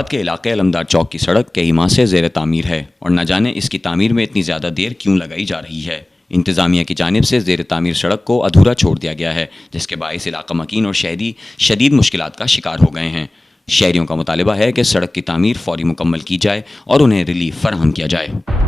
फैसलाबाद के इलाके अलमदार चौक की सड़क कई माह से ज़ेर तामीर है और न जाने इसकी तामीर में इतनी ज़्यादा देर क्यों लगाई जा रही है। इंतज़ामिया की जानिब से ज़ेर तामीर सड़क को अधूरा छोड़ दिया गया है, जिसके बाइस इलाका मकीन और शहरी शदीद मुश्किलात का शिकार हो गए हैं। शहरियों का मुतालिबा है कि सड़क की तामीर फौरी मुकम्मल की जाए और उन्हें रिलीफ फराहम किया जाए।